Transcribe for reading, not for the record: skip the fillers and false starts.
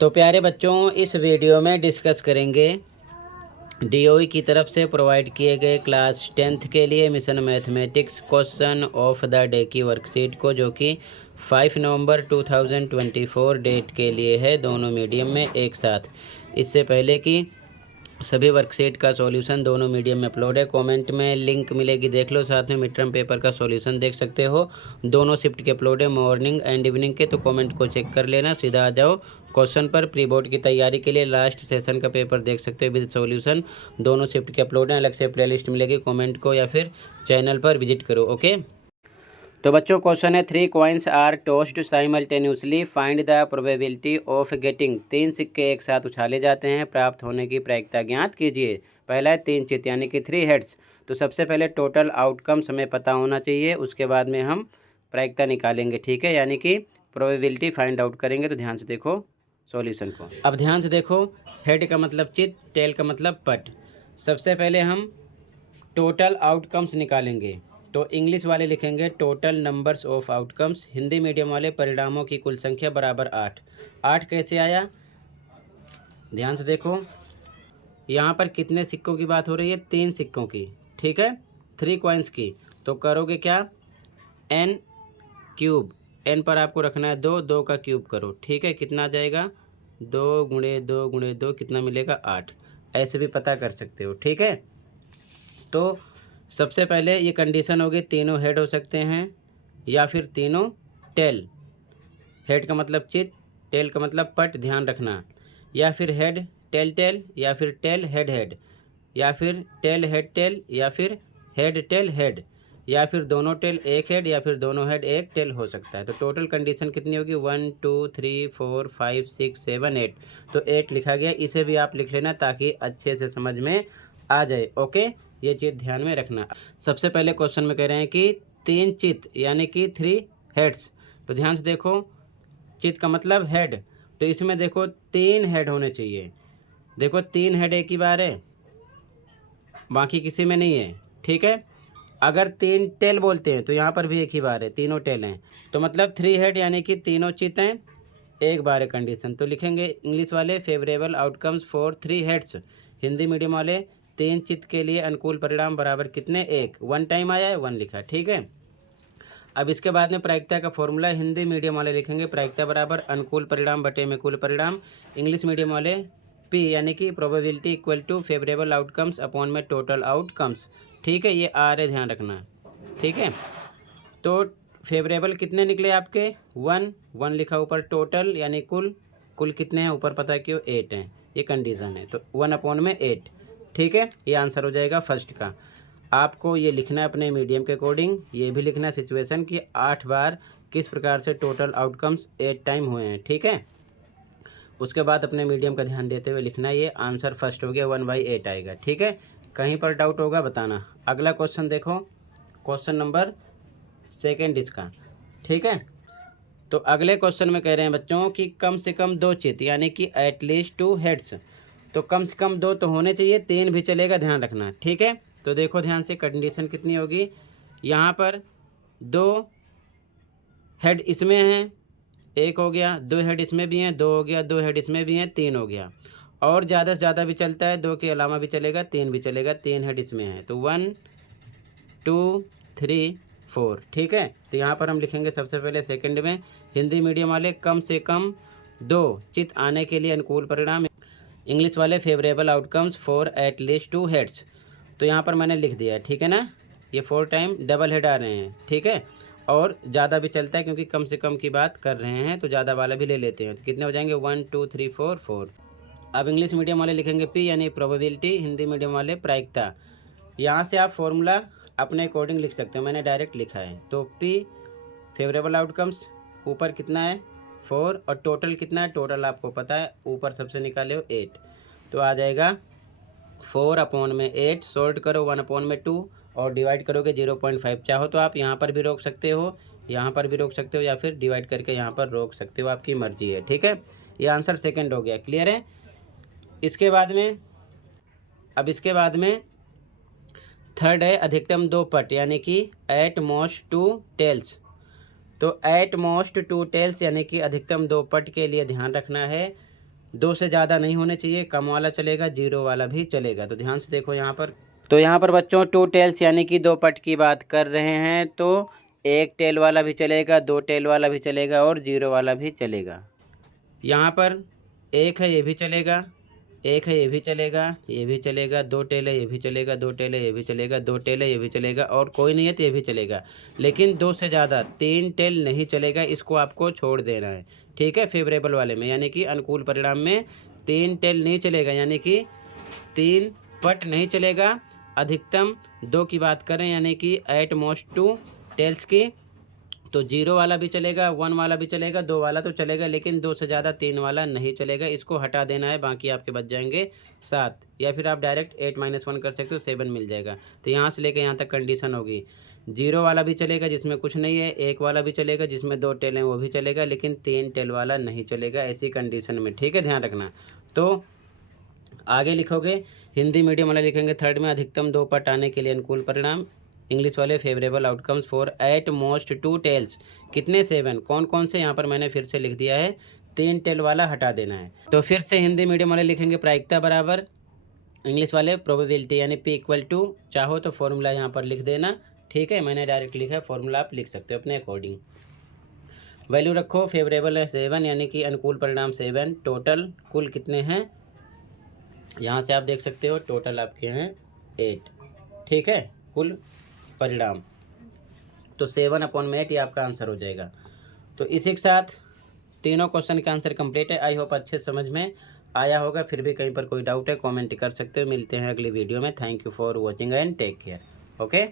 तो प्यारे बच्चों, इस वीडियो में डिस्कस करेंगे डीओई की तरफ से प्रोवाइड किए गए क्लास 10th के लिए mission mathematics question of the day की वर्कशीट को, जो कि 5 नवंबर 2024 डेट के लिए है, दोनों मीडियम में एक साथ। इससे पहले कि सभी वर्कशीट का सॉल्यूशन दोनों मीडियम में अपलोड है। कमेंट में लिंक मिलेगी, देख लो। साथ में मिड टर्म पेपर का सॉल्यूशन देख सकते हो। दोनों शिफ्ट के अपलोड है, मॉर्निंग एंड इवनिंग के, तो कमेंट को चेक कर लेना। सीधा आ जाओ क्वेश्चन पर। प्री बोर्ड की तैयारी के लिए लास्ट सेशन का पेपर देख सकते हो विद सॉल्यूशन। दोनों शिफ्ट के अपलोड हैं, अलग से प्लेलिस्ट मिलेगी। कमेंट को या फिर चैनल पर विजिट करो। ओके, तो बच्चों क्वेश्चन है 3 coins are tossed simultaneously, find the probability of getting. 3 सिक्के एक साथ उछाले जाते हैं, प्राप्त होने की प्रायिकता ज्ञात कीजिए। पहला है 3 चित यानी कि 3 हेड्स। तो सबसे पहले टोटल आउटकम्स हमें पता होना चाहिए, उसके बाद में हम प्रायिकता निकालेंगे। ठीक है, यानी कि प्रोबेबिलिटी फाइंड आउट करेंगे। तो ध्यान से देखो सॉल्यूशन को। अब ध्यान से देखो, हेड का मतलब चित, टेल का मतलब पट। सबसे पहले हम टोटल आउटकम्स निकालेंगे। तो इंग्लिश वाले लिखेंगे total numbers of outcomes, Hindi medium वाले परिणामों की कुल संख्या बराबर 8। 8 कैसे आया, ध्यान से देखो। यहाँ पर कितने सिक्कों की बात हो रही है? 3 सिक्कों की। ठीक है, 3 कॉइन्स की। तो करोगे क्या, n क्यूब। n पर आपको रखना है 2, 2 का क्यूब करो। ठीक है, कितना आ जाएगा? 2 गुणे 2 गुणे 2 कितना मिलेगा? 8। ऐसे भी पता कर सकते हो। ठीक है, तो सबसे पहले ये कंडीशन होगी, तीनों हेड हो सकते हैं या फिर तीनों टेल। हेड का मतलब चित, टेल का मतलब पट, ध्यान रखना। या फिर हेड टेल टेल, या फिर टेल हेड हेड, या फिर टेल हेड टेल, या फिर हेड टेल हेड, या फिर दोनों टेल एक हेड, या फिर दोनों हेड एक टेल हो सकता है। तो टोटल कंडीशन कितनी होगी? 1 2 3 4 5 6 7 8। तो 8 लिखा गया। इसे भी आप लिख लेना ताकि अच्छे से समझ में आ जाए। ओके, ये चीज़ ध्यान में रखना। सबसे पहले क्वेश्चन में कह रहे हैं कि 3 चित यानी कि 3 हेड्स। तो ध्यान से देखो, चित का मतलब हेड, तो इसमें देखो 3 हेड होने चाहिए। देखो 3 हेड एक ही बार है, बाकी किसी में नहीं है। ठीक है, अगर 3 टेल बोलते हैं तो यहाँ पर भी एक ही बार है, तीनों टेल हैं। तो मतलब 3 हेड यानी कि तीनों चित हैं, एक बार है कंडीशन। तो लिखेंगे इंग्लिश वाले favourable outcomes for 3 heads, Hindi medium वाले 3 चित के लिए अनुकूल परिणाम बराबर कितने? 1। 1 टाइम आया है, 1 लिखा। ठीक है, अब इसके बाद में प्रायिकता का फॉर्मूला हिंदी मीडियम वाले लिखेंगे प्रायिकता बराबर अनुकूल परिणाम बटे में कुल परिणाम। इंग्लिश मीडियम वाले पी यानी कि probability equal to favourable outcomes upon में टोटल आउटकम्स। ठीक है, ये आ रहे, ध्यान रखना। ठीक है, तो फेवरेबल कितने निकले आपके? 1 1 लिखा ऊपर, टोटल यानी कुल, कुल कितने हैं ऊपर पता क्यों? 8 हैं, ये कंडीशन है। तो 1 अपॉन में 8। ठीक है, ये आंसर हो जाएगा फर्स्ट का। आपको ये लिखना है अपने मीडियम के अकॉर्डिंग, ये भी लिखना है सिचुएशन कि 8 बार किस प्रकार से टोटल आउटकम्स 8 टाइम हुए हैं। ठीक है, उसके बाद अपने मीडियम का ध्यान देते हुए लिखना है। ये आंसर फर्स्ट हो गया, 1/8 आएगा। ठीक है, कहीं पर डाउट होगा बताना। अगला क्वेश्चन देखो, क्वेश्चन नंबर 2 इसका। ठीक है, तो अगले क्वेश्चन में कह रहे हैं बच्चों कि कम से कम 2 चित यानी कि एटलीस्ट 2 हेड्स। तो कम से कम 2 तो होने चाहिए, 3 भी चलेगा, ध्यान रखना। ठीक है, तो देखो ध्यान से, कंडीशन कितनी होगी? यहाँ पर 2 हेड इसमें हैं, 1 हो गया। 2 हेड इसमें भी हैं, 2 हो गया। 2 हेड इसमें भी हैं, 3 हो गया। और ज़्यादा से ज़्यादा भी चलता है, 2 के अलावा भी चलेगा, 3 भी चलेगा। 3 हेड इसमें हैं, तो 1 2 3 4। ठीक है, तो यहाँ पर हम लिखेंगे सबसे पहले सेकंड में हिंदी मीडियम वाले कम से कम 2 चित आने के लिए अनुकूल परिणाम, इंग्लिश वाले favourable outcomes for at least 2 heads. तो यहाँ पर मैंने लिख दिया है। ठीक है ना, ये 4 टाइम डबल हेड आ रहे हैं। ठीक है, और ज़्यादा भी चलता है क्योंकि कम से कम की बात कर रहे हैं, तो ज़्यादा वाला भी ले लेते हैं। तो कितने हो जाएंगे? 1 2 3 4 4। अब इंग्लिश मीडियम वाले लिखेंगे पी यानी प्रोबेबिलिटी, हिंदी मीडियम वाले प्रायिकता। यहाँ से आप फॉर्मूला अपने अकॉर्डिंग लिख सकते हो, मैंने डायरेक्ट लिखा है। तो पी फेवरेबल आउटकम्स, ऊपर कितना है? 4, और टोटल कितना है? टोटल आपको पता है, ऊपर सबसे निकाले हो 8। तो आ जाएगा 4 अपॉन में 8, सॉल्ट करो 1 अपॉन में 2 और डिवाइड करोगे 0.5। चाहो तो आप यहाँ पर भी रोक सकते हो, यहाँ पर भी रोक सकते हो, या फिर डिवाइड करके यहाँ पर रोक सकते हो, आपकी मर्जी है। ठीक है, ये आंसर सेकंड हो गया। क्लियर है? इसके बाद में, अब इसके बाद में थर्ड है अधिकतम 2 पट यानी कि एट मोस्ट 2 टेल्स। तो एट मोस्ट 2 टेल्स यानी कि अधिकतम 2 पट के लिए ध्यान रखना है, 2 से ज़्यादा नहीं होने चाहिए, कम वाला चलेगा, 0 वाला भी चलेगा। तो ध्यान से देखो यहाँ पर। तो यहाँ पर बच्चों 2 टेल्स यानी कि 2 पट की बात कर रहे हैं, तो 1 टेल वाला भी चलेगा, 2 टेल वाला भी चलेगा और 0 वाला भी चलेगा। यहाँ पर 1 है, ये भी चलेगा, 1 है, ये भी चलेगा, ये भी चलेगा, 2 टेल है, ये भी चलेगा, 2 टेल है, ये भी चलेगा, 2 टेल है, ये भी चलेगा और कोई नहीं है तो ये भी चलेगा। लेकिन 2 से ज़्यादा 3 टेल नहीं चलेगा, इसको आपको छोड़ देना है, ठीक है। फेवरेबल वाले में यानी कि अनुकूल परिणाम में 3 टेल नहीं चलेगा, यानी कि 3 पट नहीं चलेगा। अधिकतम 2 की बात करें यानी कि एट मोस्ट 2 टेल्स की, तो 0 वाला भी चलेगा, 1 वाला भी चलेगा, 2 वाला तो चलेगा, लेकिन 2 से ज़्यादा 3 वाला नहीं चलेगा। इसको हटा देना है, बाकी आपके बच जाएंगे 7, या फिर आप डायरेक्ट 8 - 1 कर सकते हो, 7 मिल जाएगा। तो यहाँ से लेकर यहाँ तक कंडीशन होगी। 0 वाला भी चलेगा जिसमें कुछ नहीं है, 1 वाला भी चलेगा जिसमें 2 टेल हैं वो भी चलेगा, लेकिन 3 टेल वाला नहीं चलेगा, ऐसी कंडीशन में, ठीक है, ध्यान रखना। तो आगे लिखोगे, हिंदी मीडियम वाला लिखेंगे 3rd में, अधिकतम 2 पट आने के लिए अनुकूल परिणाम। इंग्लिश वाले favourable outcomes for at most 2 tails, कितने 7, कौन कौन से, यहाँ पर मैंने फिर से लिख दिया है, 3 टेल वाला हटा देना है। तो फिर से हिंदी मीडियम वाले लिखेंगे प्रायिकता बराबर, इंग्लिश वाले प्रोबेबिलिटी यानी P = चाहो तो फॉर्मूला यहाँ पर लिख देना, ठीक है। मैंने डायरेक्ट लिखा है, फॉर्मूला आप लिख सकते हो अपने अकॉर्डिंग। वैल्यू रखो, फेवरेबल है 7 यानी कि अनुकूल परिणाम 7, टोटल कुल कितने हैं, यहाँ से आप देख सकते हो टोटल आपके हैं 8, ठीक है, कुल परिणाम। तो 7/8 ये आपका आंसर हो जाएगा। तो इसी के साथ तीनों क्वेश्चन का आंसर कंप्लीट है। आई होप अच्छे समझ में आया होगा। फिर भी कहीं पर कोई डाउट है कमेंट कर सकते हो। मिलते हैं अगली वीडियो में। Thank you for watching and take care. Okay.